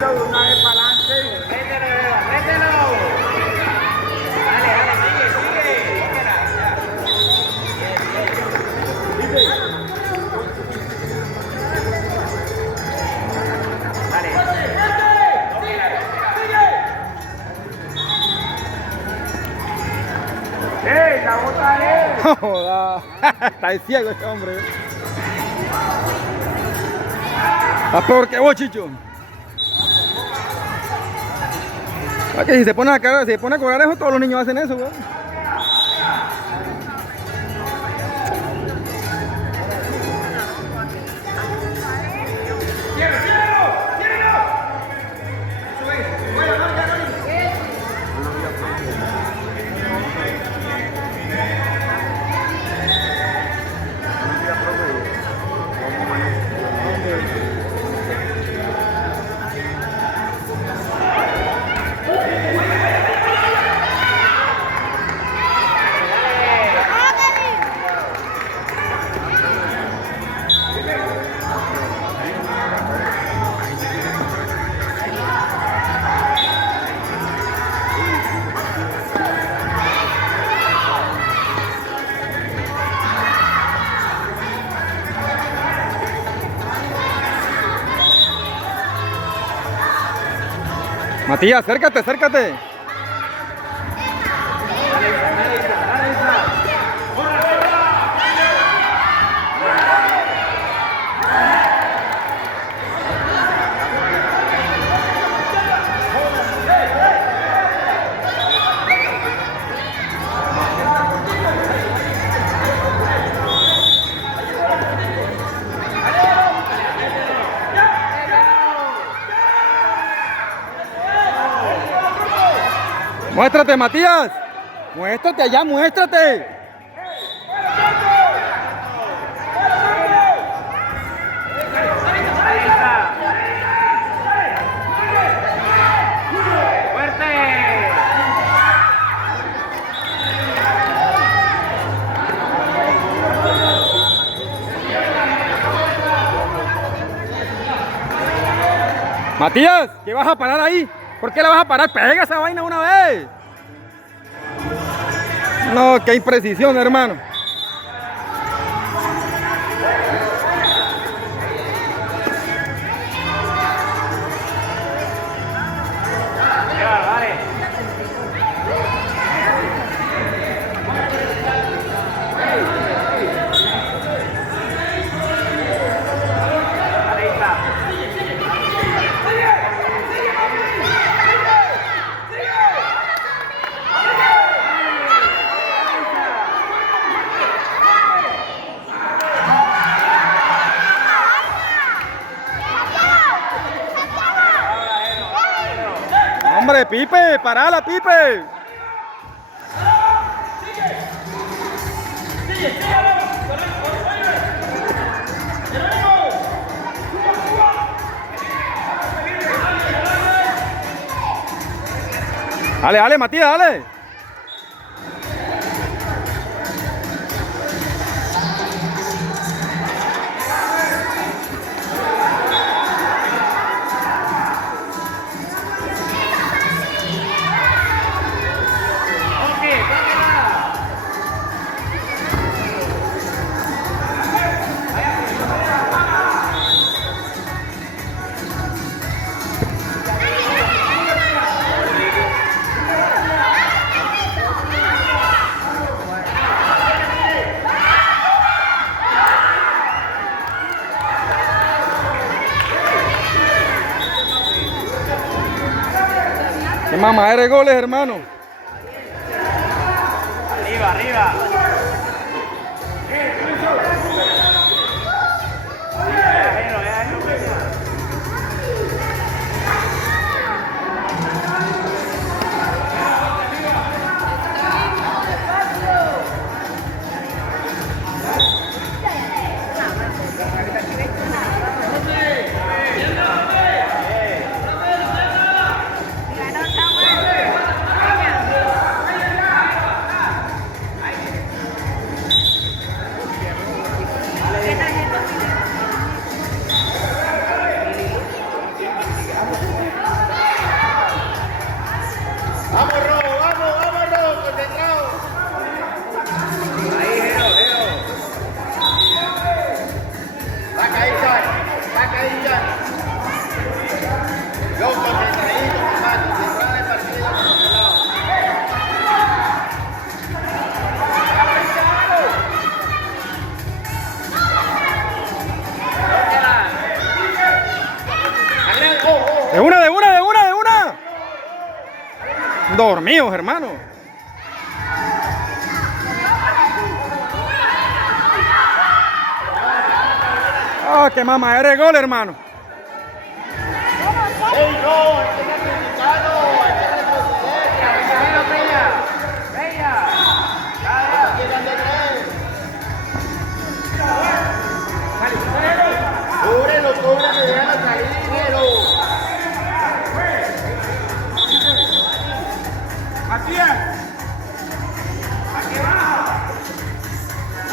Una vez para adelante. Mételo. Dale, sigue. ¡Ey, la bota es! Joda, está de ciego este hombre. Está peor que vos, Chicho. Es que si se pone a cobrar eso, todos los niños hacen eso, güey. Matías, acércate. Muéstrate, Matías. Muéstrate allá, muéstrate. Matías, ¿qué vas a parar ahí? ¿Por qué la vas a parar? Pega esa vaina una vez. No, qué imprecisión, hermano. Hombre, Pipe, parala, Pipe. Dale, Matías, dale. Qué mamadera de goles, hermano. Arriba. De una, de una, de una, de una. Dormidos, hermano. Ah, qué mamá, eres gol, hermano. ¡Ey, no! ¡Este es el criticado! ¡Hay que retroceder! ¡Venga, Peña! ¡Venga! ¡Cúbrelo, cúbrelo! ¡Déjalo salir, dinero! ¡Matías!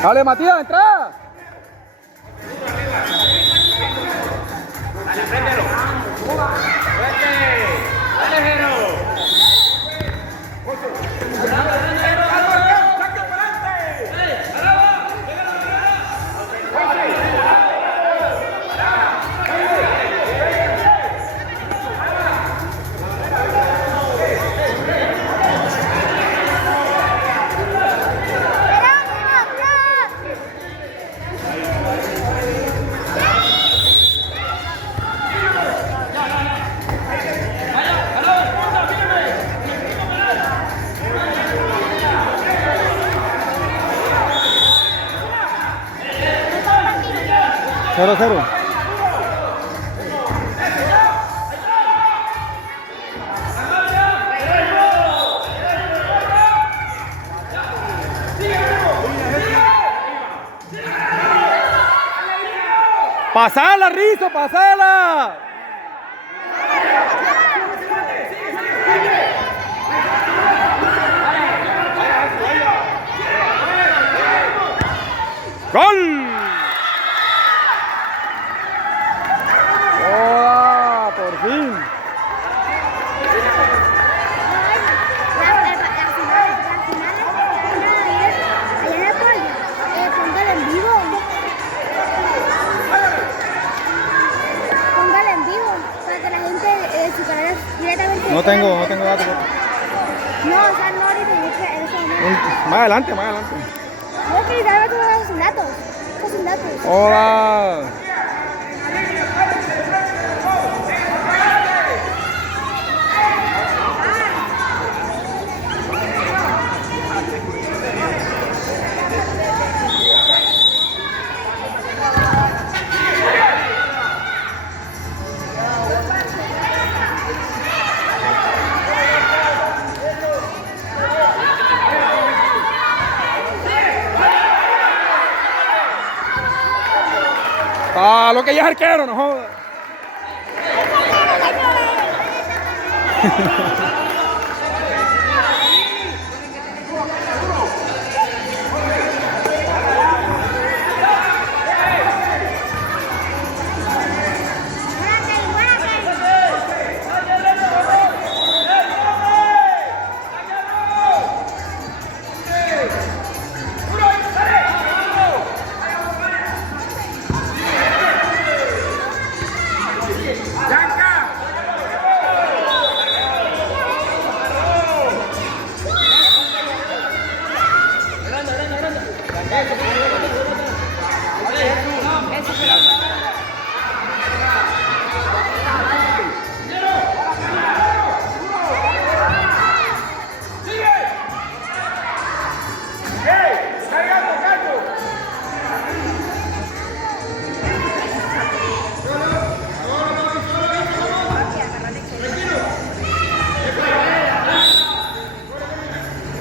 Dale, Matías, entra. ¡Dale, préndelo! ¡Fuerte! ¡Dale, Jero! Cero, cero. ¡Pasala, Rizo, pasala! ¡Gol! ¡Oh, por fin! No tengo datos. No, o sea, no ahorita, en ese momento. Más adelante, más adelante. No, que literalmente tú vas sin datos. Estás sin datos. Hola. Ah, lo que ya es arquero, no jodas.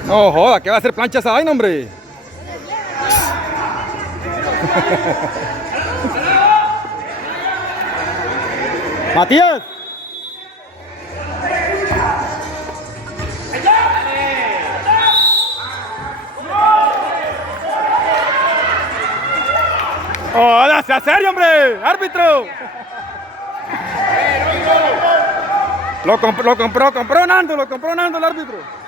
No joda, ¿qué va a hacer plancha esa vaina, hombre? Matías. ¡Hola, sea serio, hombre! ¡Árbitro! Lo compró Nando el árbitro.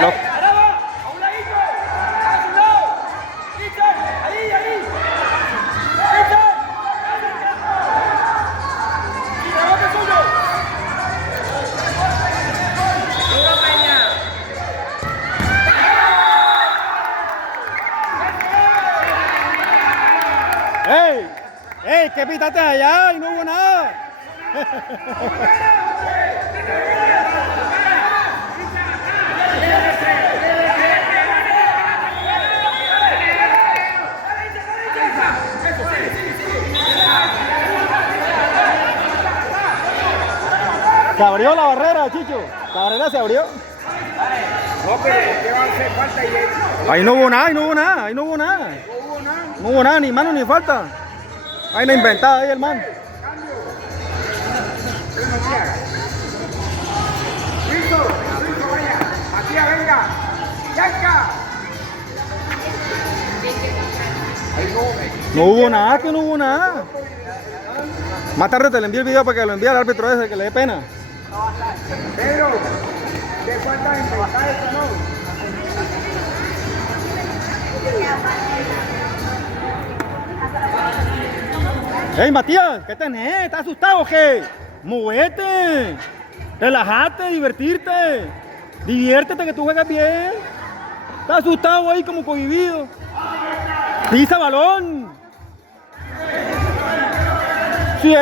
Lo- ¿qué pitaste allá? Y no hubo nada. Se abrió la barrera, Chicho. La barrera se abrió. No, pero ¿qué va a hacer falta? Ahí no hubo nada, ahí no hubo nada, ahí no hubo nada. No hubo nada, ni mano ni falta. Ahí no inventada ahí el man. Listo, vaya. Matías, venga. Yanka. No hubo nada, que no hubo nada. Más tarde te le envío el video para que lo envíe al árbitro ese, que le dé pena. Pedro, ¿qué falta inventar eso, no? Hey Matías, ¿qué tenés? ¿Estás asustado o qué? Movete, relájate, divertirte, diviértete que tú juegas bien. Estás asustado ahí como cohibido. Pisa balón. Sí.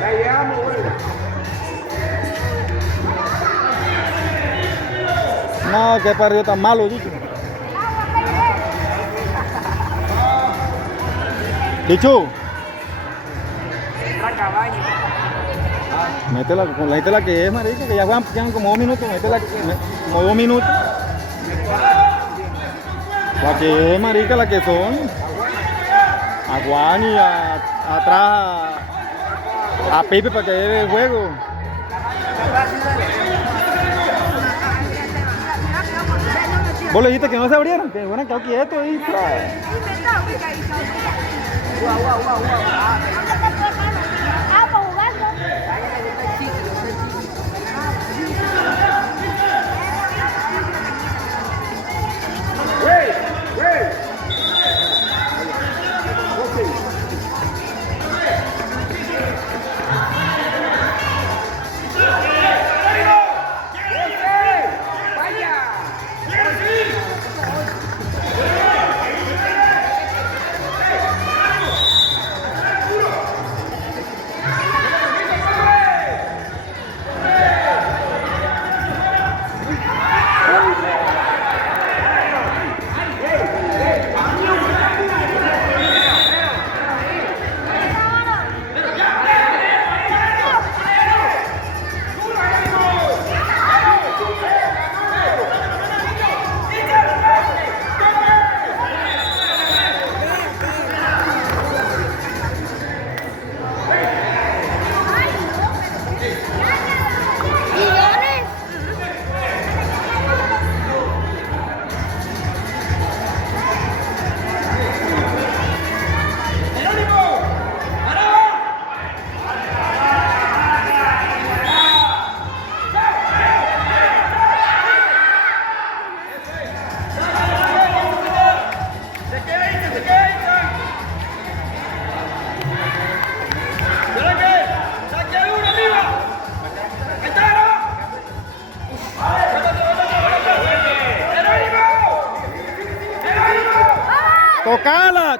La llevamos, güey. No, qué partido tan malo, Chicho. Chicho. La cabaña. Métela que es, marica, que ya quedan como 2 minutos, métela como 2 minutos. La que es, marica, la que son. A Juan y atrás a Pipe para que lleve el juego. Vos le dijiste que no se abrieran, que fueran quedado quietos ahí. Ah, para jugarlo. Güey.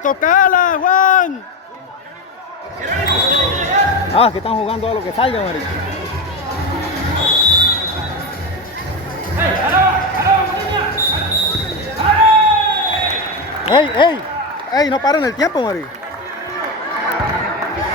Tocala, Juan. Ah, que están jugando a lo que salga, marico. ¡Ey! No paren el tiempo, marico.